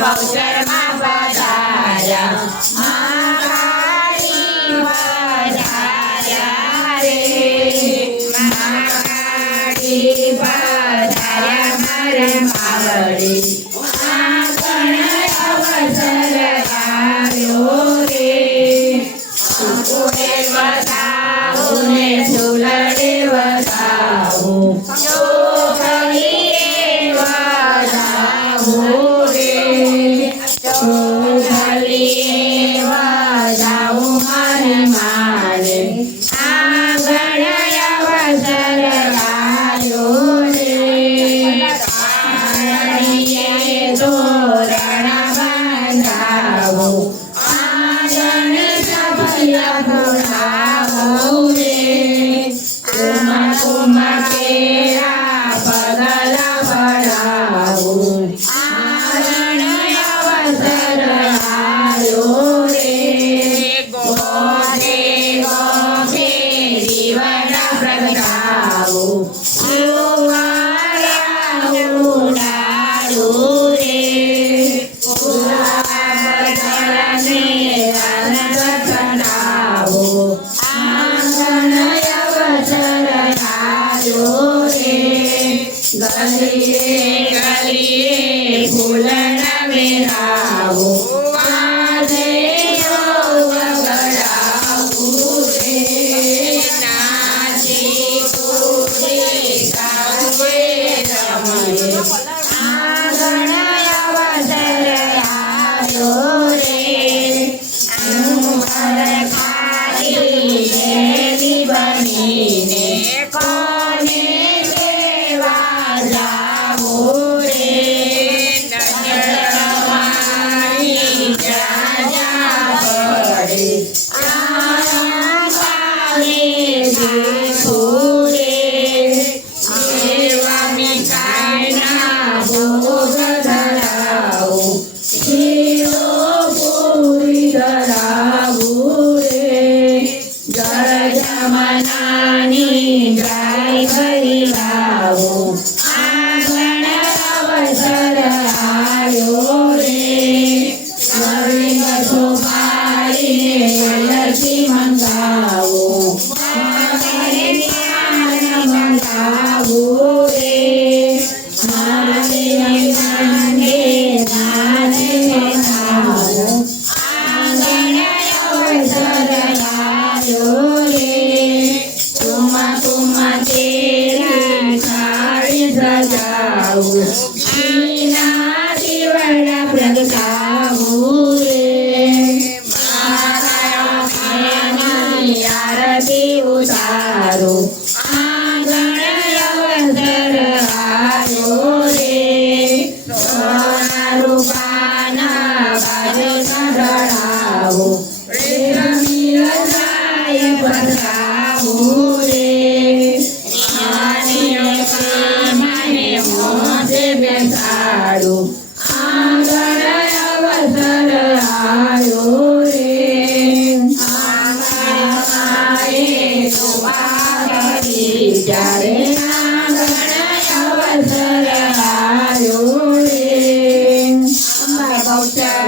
બહુચરમાં પધાર્યા મહાકાળી પધાર્યા રે મહાકાળી પધાર્યા મારે માવડી આગણ અવસર આવ્યો રે ફૂલે વધાવું ને ફૂલડે વધાવું ચોખલીએ વધાવું રે ચોખલીએ વધાવું મારે મારે આગળ અવસર આવ્યો રે આરણીએ તોરણ બાંધાવું આગળ સભયા બોલાવું રે કુમા કુમા કેરા પગલા પડાવું આગળ અવસર આવ્યો રે ગોધે ગોધે દીવડા પ્રગટાવું સુવાળા ઉડાડું રે બદલને આનંદ કરાવું આગળ અવસર આવ્યો રે ગલીએ ગલીએ ફૂલના વેરાવું વાદળીઓ વગડાવું રે નાચી કૂદી ગાવે રમીએ આગળ અવસર આવ્યો રે ખાલી દેવી બનીને કોને સેવા જાવું રે નજર મારી જાજા પડે આયા કાલે દેખું રે એવા મીઠાઈના ભોગ ધરાવું શીરો પૂરી ધરાવું રે જળ જમનાની ગાય ભરી લાવું આગળ અવસર આવ્યો રે ગરીબ છોપાડીને લખી મંગાવું મંગાવું રે મારે નાને નાને નાનું આગળ અવસર આવ્યો રે તુમા તુમા તેરી સાડી સજાવું શીના દીવડા પ્રગટાવું રે મારા માયાની આરતી ઉતારું આગળ અવસર આવ્યો રે સોના રૂપાના બાજુના ઢળાવું રેશમી રજાએ પધરાવું રે રાણીએ કામાને મોઢે બેસાડું આગળ અવસર આવ્યો રે આંગણાએ શોભા કરી જ્યારે આગળ અવસર આવ્યો રે અંબા બહુચર